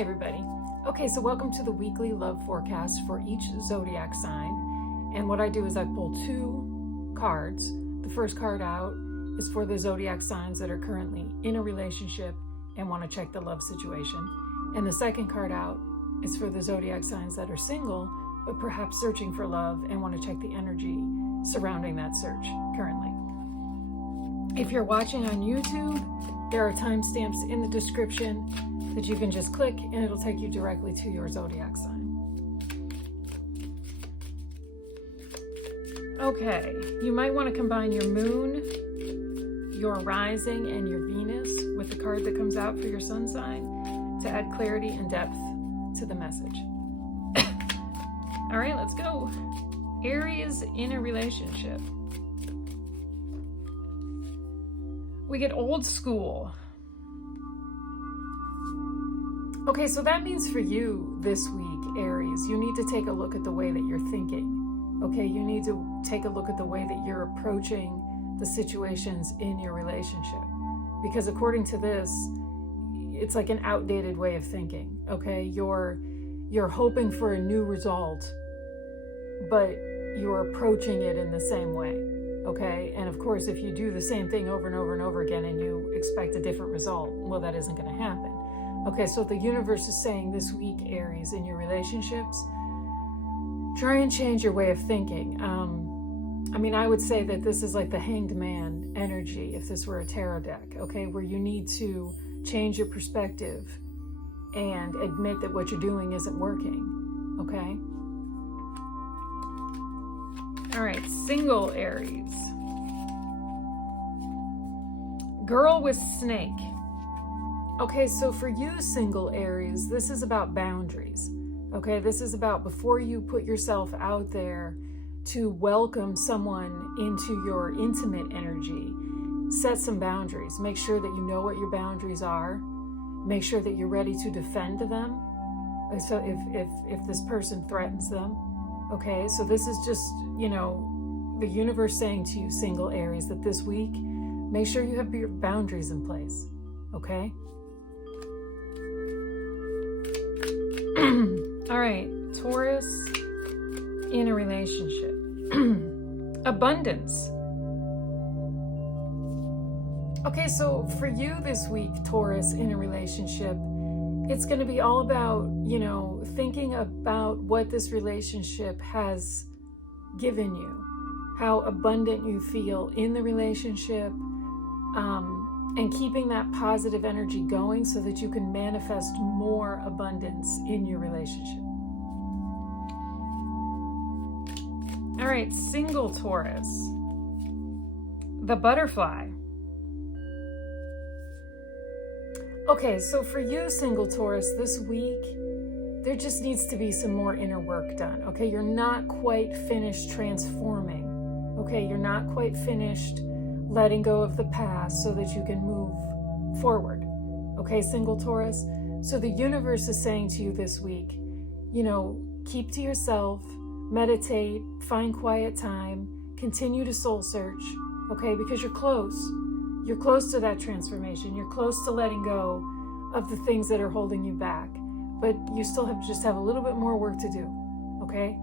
Hi everybody. Okay, so welcome to the weekly love forecast for each zodiac sign. And what I do is I pull two cards. The first card out is for the zodiac signs that are currently in a relationship and want to check the love situation. And the second card out is for the zodiac signs that are single, but perhaps searching for love and want to check the energy surrounding that search currently. If you're watching on YouTube, there are timestamps in the description that you can just click and it'll take you directly to your zodiac sign. Okay, you might want to combine your moon, your rising, and your Venus with the card that comes out for your sun sign to add clarity and depth to the message. All right, let's go. Aries in a relationship. We get old school. Okay, so that means for you this week, Aries, you need to take a look at the way that you're thinking. Okay, you need to take a look at the way that you're approaching the situations in your relationship. Because according to this, it's like an outdated way of thinking. Okay, you're hoping for a new result, but you're approaching it in the same way. Okay, and of course, if you do the same thing over and over and over again and you expect a different result, well, that isn't going to happen. Okay, so the universe is saying this week, Aries, in your relationships, try and change your way of thinking. I mean, I would say that this is like the Hanged Man energy, if this were a tarot deck, okay, where you need to change your perspective and admit that what you're doing isn't working, okay? All right, single Aries. Girl with snake. Okay, so for you, single Aries, this is about boundaries. Okay, this is about before you put yourself out there to welcome someone into your intimate energy, set some boundaries. Make sure that you know what your boundaries are. Make sure that you're ready to defend them. So if this person threatens them, okay, so this is just, the universe saying to you, single Aries, that this week, make sure you have your boundaries in place, okay? All right, Taurus in a relationship. Abundance. Okay, so for you this week, Taurus in a relationship, it's going to be all about, thinking about what this relationship has given you, how abundant you feel in the relationship, and keeping that positive energy going so that you can manifest more abundance in your relationship. All right, single Taurus. The butterfly. Okay, so for you, single Taurus, this week, there just needs to be some more inner work done. Okay, you're not quite finished transforming. Okay, you're not quite finished letting go of the past so that you can move forward. Okay, single Taurus. So the universe is saying to you this week, keep to yourself, meditate, find quiet time, continue to soul search, okay, because you're close. You're close to that transformation. You're close to letting go of the things that are holding you back, but you still have a little bit more work to do, okay?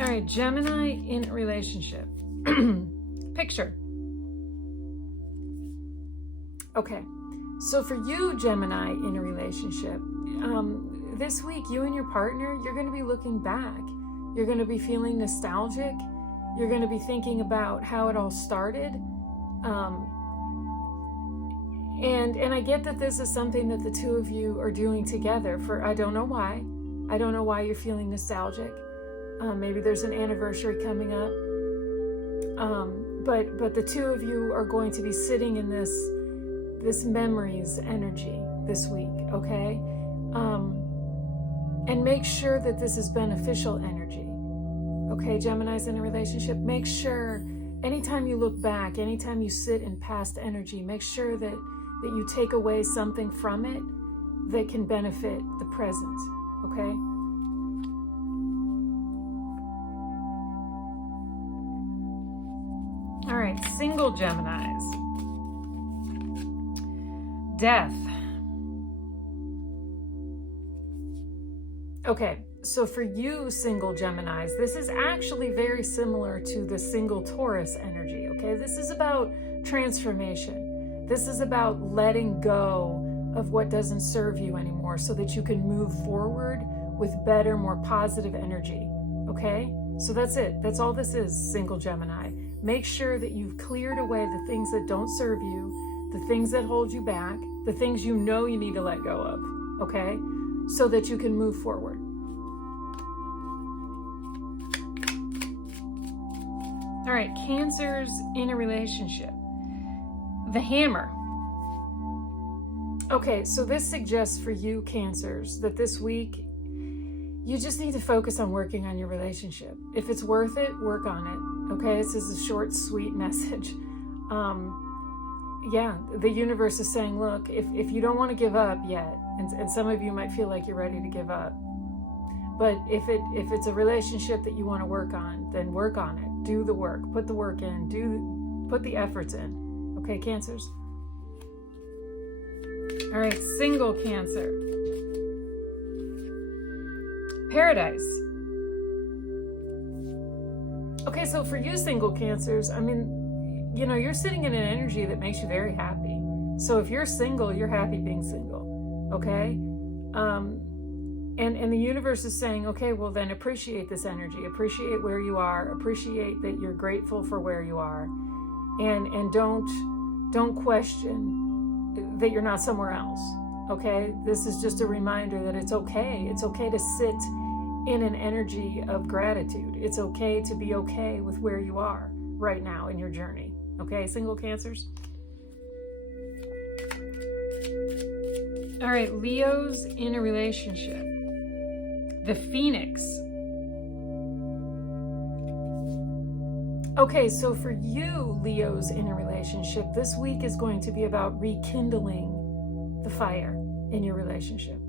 All right, Gemini in a relationship. Picture. Okay, so for you, Gemini in a relationship, this week, you and your partner, you're going to be looking back. You're going to be feeling nostalgic. You're going to be thinking about how it all started. And I get that this is something that the two of you are doing together for, I don't know why. I don't know why you're feeling nostalgic. Maybe there's an anniversary coming up. But the two of you are going to be sitting in this memories energy this week, okay? And make sure that this is beneficial energy. Okay, Gemini's in a relationship, make sure anytime you look back, anytime you sit in past energy, make sure that you take away something from it that can benefit the present, okay? All right, single Geminis. Death. Okay, so for you single Geminis, this is actually very similar to the single Taurus energy, okay? This is about transformation. This is about letting go of what doesn't serve you anymore so that you can move forward with better, more positive energy, okay? So that's it. That's all this is, single Gemini. Make sure that you've cleared away the things that don't serve you, the things that hold you back, the things you know you need to let go of, okay? So that you can move forward. All right, Cancers in a relationship. The Hammer. Okay, so this suggests for you, Cancers, that this week you just need to focus on working on your relationship. If it's worth it, work on it. Okay, this is a short, sweet message. Yeah, the universe is saying, look, if you don't want to give up yet, and some of you might feel like you're ready to give up, but if it's a relationship that you want to work on, then work on it. Do the work. Put the work in. Put the efforts in. Okay, Cancers? All right, single Cancer. Paradise. Okay, so for you single Cancers, I mean, you know, you're sitting in an energy that makes you very happy. So if you're single, you're happy being single, okay? And the universe is saying, okay, well then appreciate this energy, appreciate where you are, appreciate that you're grateful for where you are, and don't question that you're not somewhere else, okay? This is just a reminder that it's okay. It's okay to sit in an energy of gratitude. It's okay to be okay with where you are right now in your journey, okay, single Cancers? All right, Leos in a relationship. The Phoenix. Okay, so for you, Leos in a relationship, this week is going to be about rekindling the fire in your relationship,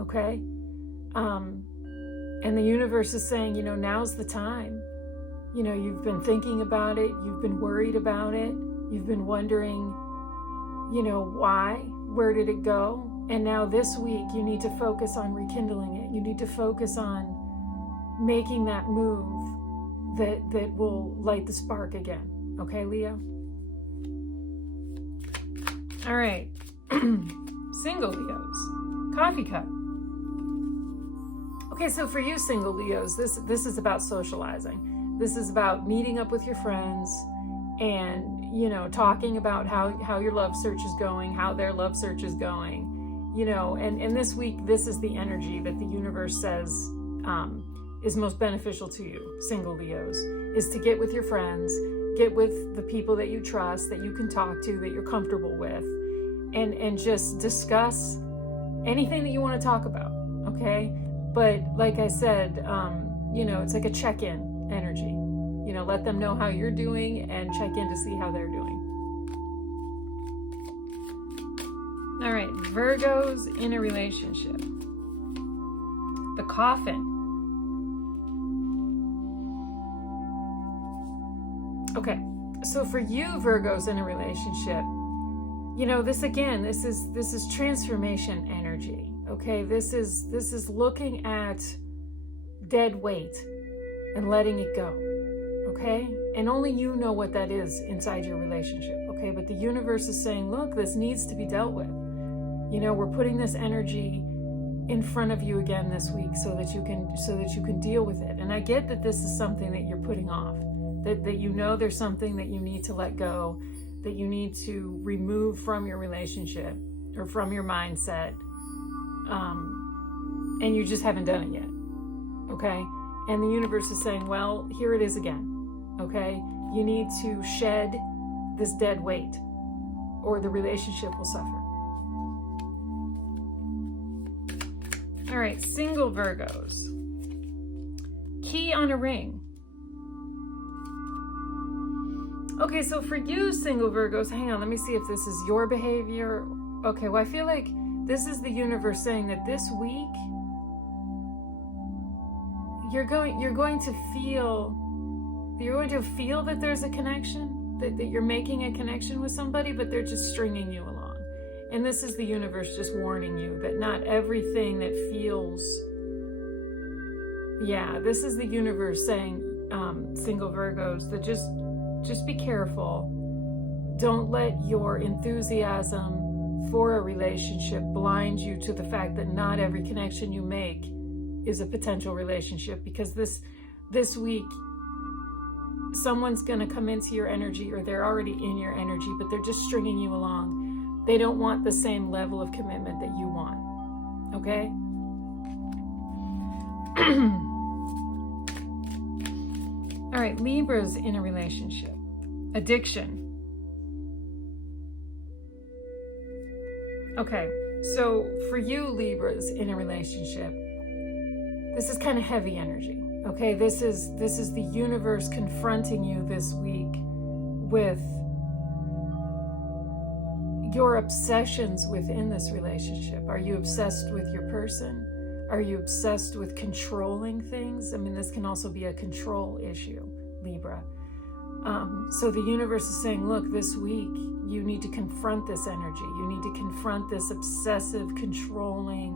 okay? And the universe is saying, you know, now's the time. You know, you've been thinking about it, you've been worried about it, you've been wondering, you know, why? Where did it go? And now this week, you need to focus on rekindling it. You need to focus on making that move that will light the spark again. Okay, Leo? All right. Single Leos. Coffee cup. Okay, so for you single Leos, this is about socializing. This is about meeting up with your friends and, you know, talking about how your love search is going, how their love search is going. You know, and this week, this is the energy that the universe says is most beneficial to you, single Leos, is to get with your friends, get with the people that you trust, that you can talk to, that you're comfortable with, and just discuss anything that you want to talk about, okay? But like I said, you know, it's like a check-in energy. You know, let them know how you're doing and check in to see how they're doing. All right, Virgos in a relationship. The Coffin. Okay, so for you Virgos in a relationship, you know, this again, this is transformation energy. Okay, this is looking at dead weight and letting it go. Okay, and only you know what that is inside your relationship. Okay, but the universe is saying, look, this needs to be dealt with. You know, we're putting this energy in front of you again this week so that you can deal with it. And I get that this is something that you're putting off, that you know there's something that you need to let go, that you need to remove from your relationship or from your mindset, and you just haven't done it yet, okay? And the universe is saying, well, here it is again, okay? You need to shed this dead weight or the relationship will suffer. All right, single Virgos. Key on a ring. Okay, so for you single Virgos, hang on, let me see if this is your behavior. Okay, well, I feel like this is the universe saying that this week you're going to feel that there's a connection, that you're making a connection with somebody, but they're just stringing you along. And this is the universe just warning you that not everything that feels Yeah, this is the universe saying, single Virgos, that just be careful. Don't let your enthusiasm for a relationship blind you to the fact that not every connection you make is a potential relationship, because this week someone's going to come into your energy, or they're already in your energy, but they're just stringing you along. They don't want the same level of commitment that you want. Okay? All right, Libra's in a relationship. Addiction. Okay, so for you, Libras in a relationship, this is kind of heavy energy. Okay, this is the universe confronting you this week with your obsessions within this relationship. Are you obsessed with your person? Are you obsessed with controlling things? I mean, this can also be a control issue, Libra. So the universe is saying, look, this week you need to confront this energy. You need to confront this obsessive, controlling.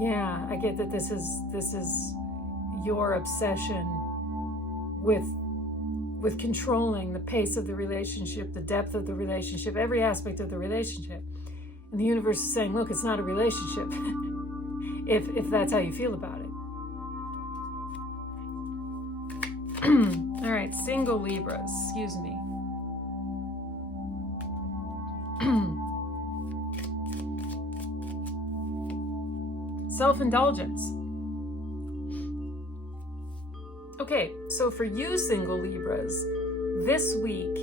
Yeah, I get that this is your obsession with controlling the pace of the relationship, the depth of the relationship, every aspect of the relationship. And the universe is saying, look, it's not a relationship if that's how you feel about it. All right, single Libras, excuse me. Self-indulgence. Okay, so for you single Libras, this week,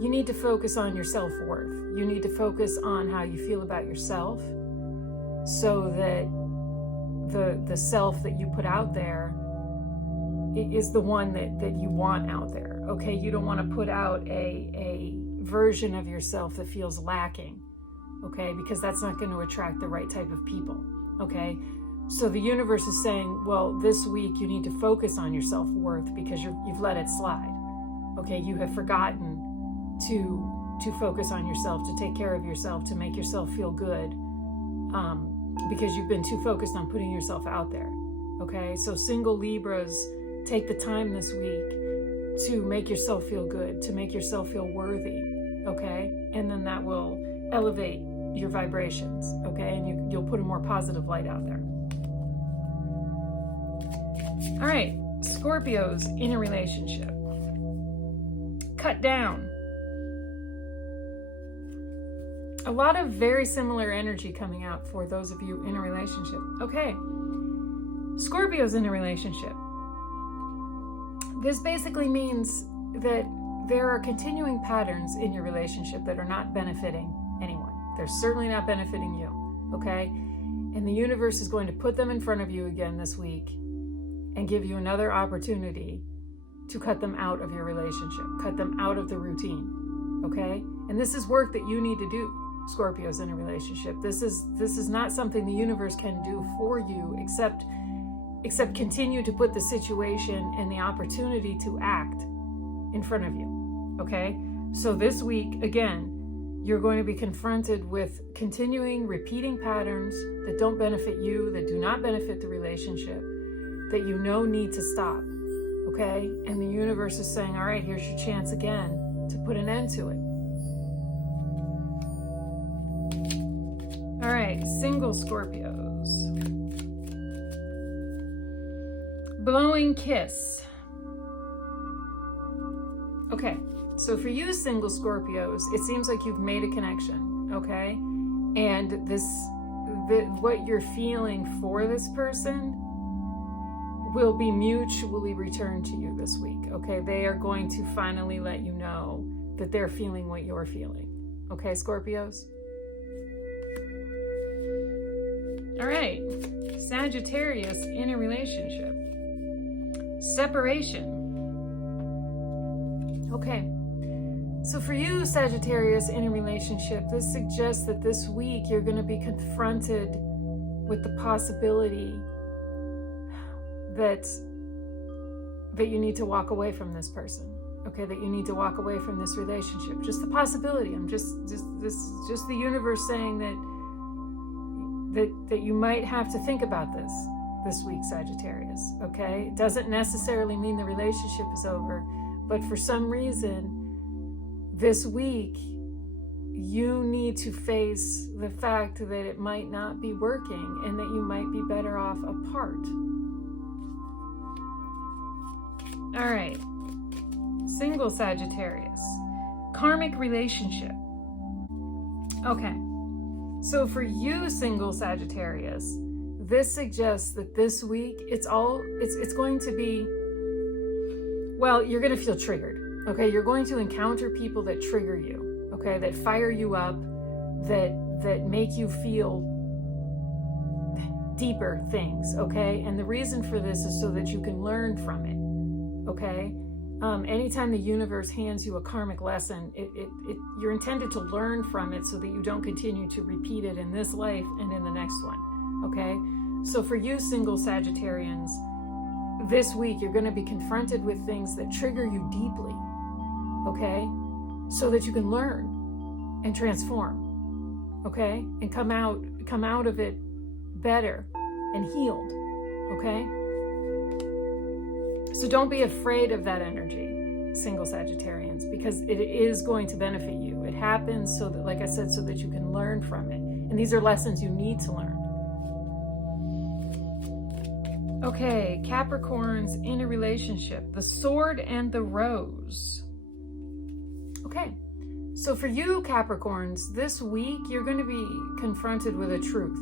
you need to focus on your self-worth. You need to focus on how you feel about yourself, so that the self that you put out there is the one that you want out there. Okay, you don't want to put out a version of yourself that feels lacking. Okay, because that's not going to attract the right type of people. Okay, so the universe is saying, well, this week you need to focus on your self-worth because you've let it slide. Okay, you have forgotten to focus on yourself, to take care of yourself, to make yourself feel good, because you've been too focused on putting yourself out there. Okay, so single Libras, take the time this week to make yourself feel good, to make yourself feel worthy. Okay, and then that will elevate your vibrations. Okay, and you'll put a more positive light out there. All right, Scorpios in a relationship. Cut down. A lot of very similar energy coming out for those of you in a relationship. Okay, Scorpios in a relationship. This basically means that there are continuing patterns in your relationship that are not benefiting anyone. They're certainly not benefiting you, okay? And the universe is going to put them in front of you again this week and give you another opportunity to cut them out of your relationship, cut them out of the routine, okay? And this is work that you need to do, Scorpios in a relationship. This is not something the universe can do for you except continue to put the situation and the opportunity to act in front of you, okay? So this week, again, you're going to be confronted with continuing, repeating patterns that don't benefit you, that do not benefit the relationship, that you know need to stop, okay? And the universe is saying, all right, here's your chance again to put an end to it. All right, single Scorpios. Blowing kiss. Okay, so for you single Scorpios, it seems like you've made a connection, okay? And what you're feeling for this person will be mutually returned to you this week, okay? They are going to finally let you know that they're feeling what you're feeling, okay, Scorpios? All right, Sagittarius in a relationship. Separation. Okay, so for you, Sagittarius, in a relationship, this suggests that this week you're going to be confronted with the possibility that you need to walk away from this person. Okay, that you need to walk away from this relationship. Just the possibility. I'm just the universe saying that you might have to think about this this week, Sagittarius, okay? It doesn't necessarily mean the relationship is over, but for some reason, this week, you need to face the fact that it might not be working and that you might be better off apart. All right, single Sagittarius, karmic relationship. Okay, so for you, single Sagittarius, this suggests that this week, it's going to be, well, you're going to feel triggered, okay? You're going to encounter people that trigger you, okay? That fire you up, that make you feel deeper things, okay? And the reason for this is so that you can learn from it, okay? Anytime the universe hands you a karmic lesson, you're intended to learn from it so that you don't continue to repeat it in this life and in the next one, okay? So for you single Sagittarians, this week you're going to be confronted with things that trigger you deeply, okay? So that you can learn and transform, okay? And come out of it better and healed, okay? So don't be afraid of that energy, single Sagittarians, because it is going to benefit you. It happens so that, like I said, so that you can learn from it. And these are lessons you need to learn. Okay, Capricorns in a relationship, the Sword and the Rose. Okay, so for you Capricorns, this week you're going to be confronted with a truth,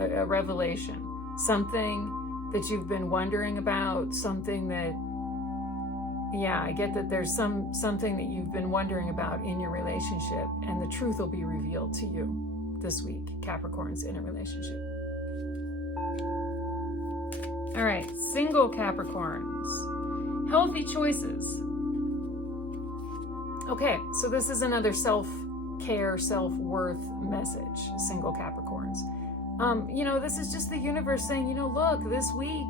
a revelation, something that you've been wondering about, something that, yeah, I get that there's something that you've been wondering about in your relationship, and the truth will be revealed to you this week, Capricorns in a relationship. All right, single Capricorns, healthy choices. Okay, so this is another self-care, self-worth message, single Capricorns. This is just the universe saying, look, this week,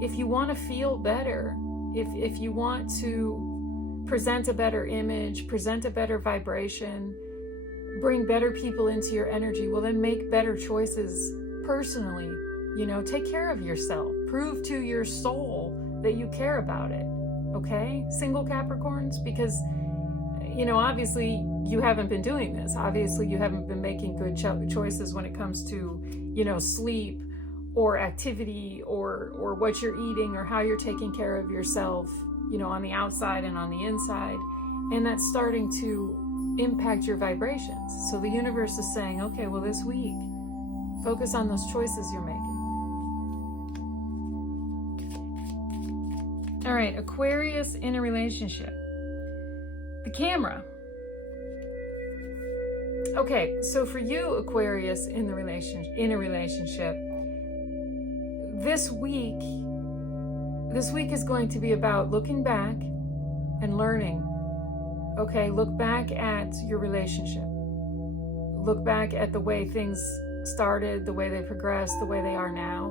if you want to feel better, if you want to present a better image, present a better vibration, bring better people into your energy, well, then make better choices personally. Take care of yourself. Prove to your soul that you care about it. Okay? Single Capricorns, because, obviously you haven't been doing this. Obviously you haven't been making good choices when it comes to, sleep or activity or what you're eating or how you're taking care of yourself, on the outside and on the inside. And that's starting to impact your vibrations. So the universe is saying, okay, well, this week, focus on those choices you're making. All right, Aquarius in a relationship. The Camera. Okay, so for you, Aquarius in a relationship, this week is going to be about looking back and learning. Okay, look back at your relationship. Look back at the way things started, the way they progressed, the way they are now.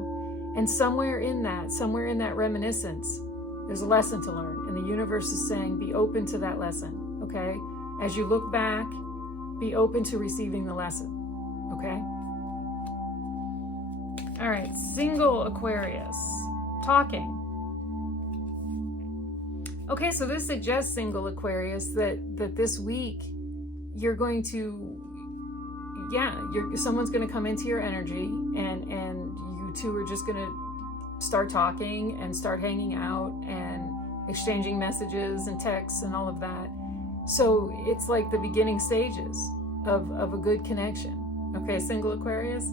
And somewhere in that reminiscence, there's a lesson to learn. And the universe is saying, be open to that lesson, okay? As you look back, be open to receiving the lesson, okay? All right, single Aquarius, talking. Okay, so this suggests, single Aquarius, that this week you're going to, someone's going to come into your energy, and you two are just going to start talking and start hanging out and exchanging messages and texts and all of that. So it's like the beginning stages of a good connection. Okay, single Aquarius.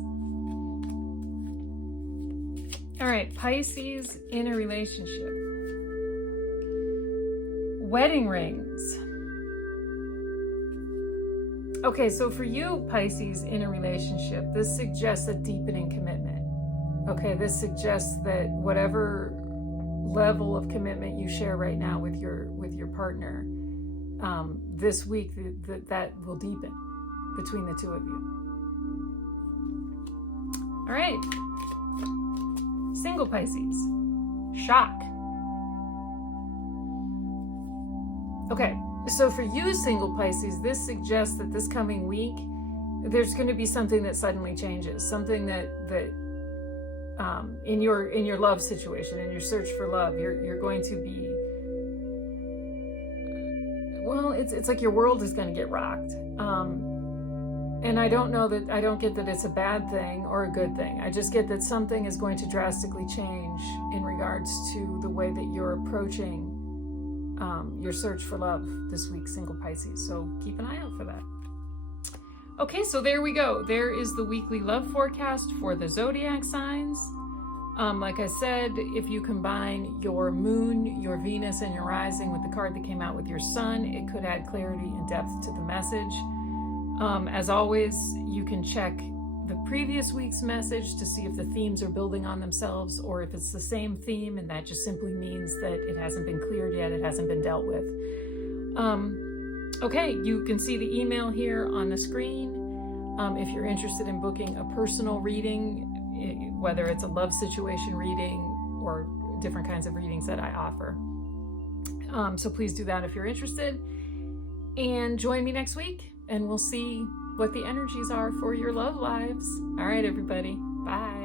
All right, Pisces in a relationship. Wedding rings. Okay, so for you, Pisces in a relationship, this suggests a deepening commitment. Okay, this suggests that whatever level of commitment you share right now with your partner, this week that will deepen between the two of you. All right, single Pisces, shock. Okay, so for you, single Pisces, this suggests that this coming week, there's going to be something that suddenly changes, something that in your love situation, in your search for love. You're going to be, well, it's like your world is going to get rocked. And I don't get that it's a bad thing or a good thing. I just get that something is going to drastically change in regards to the way that you're approaching your search for love this week, single Pisces. So keep an eye out for that. Okay, so there we go. There is the weekly love forecast for the zodiac signs. Like I said, if you combine your moon, your Venus, and your rising with the card that came out with your sun, it could add clarity and depth to the message. As always, you can check the previous week's message to see if the themes are building on themselves or if it's the same theme, and that just simply means that it hasn't been cleared yet, it hasn't been dealt with. Okay, you can see the email here on the screen. If you're interested in booking a personal reading, whether it's a love situation reading or different kinds of readings that I offer. So please do that if you're interested. And join me next week, and we'll see what the energies are for your love lives. All right, everybody. Bye.